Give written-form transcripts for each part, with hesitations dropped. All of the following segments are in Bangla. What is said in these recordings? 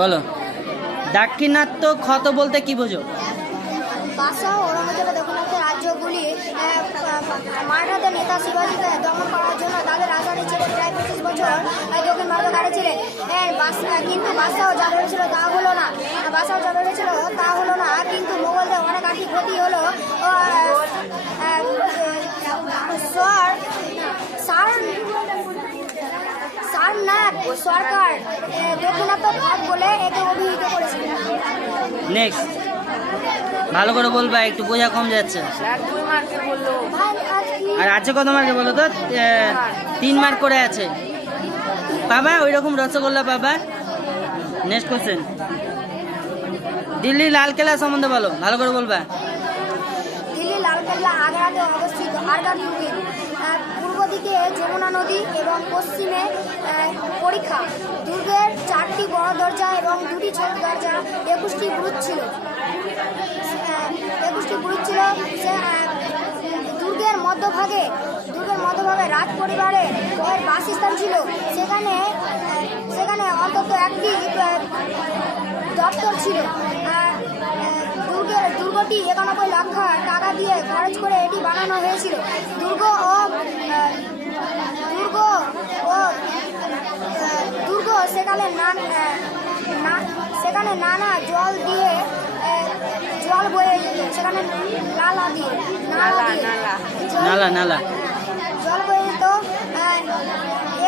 বলো, দাক্ষিণাত্য ক্ষত বলতে কি বোঝো? বাদশাহ ঔরঙ্গজেবের দক্ষিণাত্য রাজ্যগুলি মারাঠাদের নেতা শিবাজিকে দমন করার জন্য তাদের রাজধানী ছেড়ে প্রায় 25 বছর দক্ষিণ ভারতে কাটিয়েছিলেন। কিন্তু বাদশাহ যা ভেবেছিল তা হলো না। কিন্তু মোগলদের অনেক আর্থিক ক্ষতি হলো। সারনাথ সরকার দক্ষিণাত্য ঘাট বলে একে অভিহিত করেছিলেন। নেক্সট, ভালো করে বলবা, একটু বোঝা কম যাচ্ছে। আর আছে কত মার্কে বলো তো? 3 মার্ক করে আছে বাবা, ওই রকম রসগোল্লা বাবা। নেক্সট কোশ্চেন, দিল্লি লালকেল্লা সম্বন্ধে বলো, ভালো করে বলবা। দিল্লি লালকেল্লা আগ্রাতে অবস্থিত আগ্রা দুর্গে পূর্ব দিকে যমুনা নদী এবং পশ্চিমে পরীক্ষা। দুর্গের 4টি বড় দরজা এবং 2টি ছোট দরজা, 21টি বুরুজ ছিল। দুর্গের মধ্যভাগে রাজ পরিবারের বাসস্থান ছিল। সেখানে অন্তত একটি দপ্তর ছিল। দুর্গটি 91 লক্ষ টাকা দিয়ে খরচ করে এটি বানানো হয়েছিল। দুর্গ সেখানে নানা জল বয়ে যেত। সেখানে নালা জল বয়ে যেত।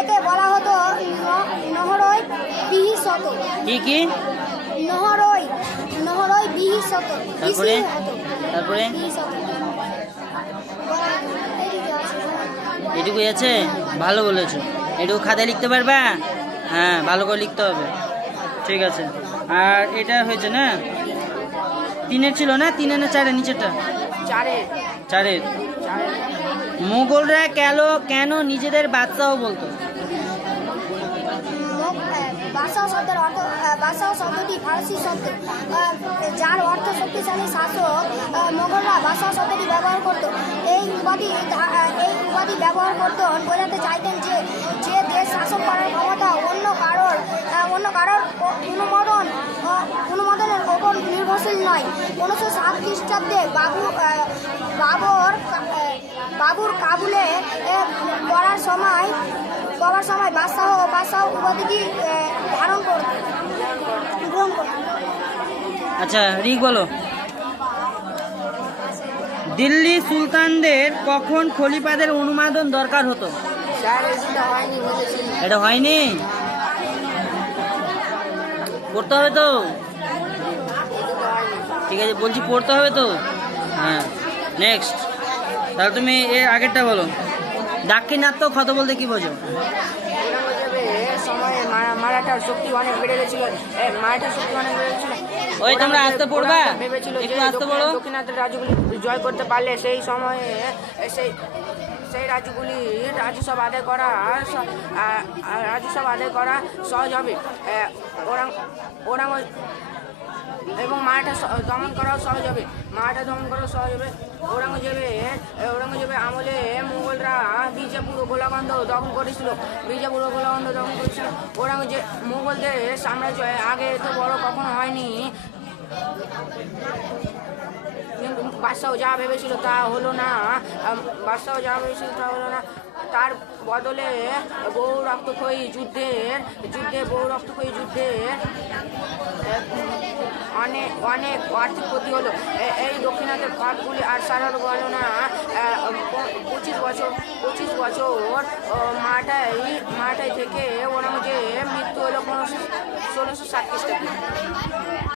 একে বলা হতো নহরই বিহিশত। কি নহরই বিহিশত। তারপরে এটুকুই আছে, ভালো বলেছো। এটুকু খাতায় লিখতে পারবা? হ্যাঁ, ভালো করে লিখতে হবে, ঠিক আছে। আর এটা হয়েছে না 3-এর ছিল না? 3-এর না 4-এর? নিচেরটা 4-এর। মুঘলরা কেন নিজেদের বাদশাহ বলতো? বাদশাহ শব্দটি ফারসি শব্দ, যার অর্থ শক্তিশালী শাসক। মোগলরা বাদশাহ শব্দটি ব্যবহার করত। এই উপাধি ব্যবহার করত বোঝাতে চাইতেন যে দেশ শাসন করার ক্ষমতা অন্য কারোর অনুমোদনের ওপর নির্ভরশীল নয়। 1907 খ্রিস্টাব্দে বাবুর কাবুলে পড়ার সময় বাদশাহ উপাধিটি গ্রহণ করত। আচ্ছা, রিক বলো, দিল্লি সুলতানদের কখন খলিফাদের অনুমোদন দরকার হতো? এটা হয়নি, পড়তে হবে তো, ঠিক আছে বলছি, পড়তে হবে তো। হ্যাঁ, নেক্সট, তাহলে তুমি এর আগেরটা বলো, দাক্ষিণাত্য ক্ষত বলতে কি বোঝো? মারাঠার শক্তি অনেক বেড়ে গেছিল। ওই তোমরা আসতে পড়বা, একটু আসতে পড়ো। দক্ষিণাত্যের রাজ্যগুলি জয় করতে পারলে সেই সময়ে সেই রাজস্ব আদায় করা সহজ হবে এবং মারাঠা দমন করাও সহজ হবে। ঔরঙ্গজেবের আমলে মুঘলরা বিজাপুর ও গোলাগন্ধ দখল করেছিল। মুঘলদের সাম্রাজ্য আগে এত বড় কখনো হয়নি। কিন্তু বাদশাহ যা ভেবেছিল তা হলো না। তার বদলে বহু রক্তক্ষয়ী যুদ্ধে অনেক আর্থিক ক্ষতি হলো। এই দক্ষিণাত্যের ঘাটগুলি আর সারানো গেল না। 25 বছর মারাঠাই থেকে ঔরঙ্গজেব মৃত্যু হলো 1607 খ্রিস্টাব্দে।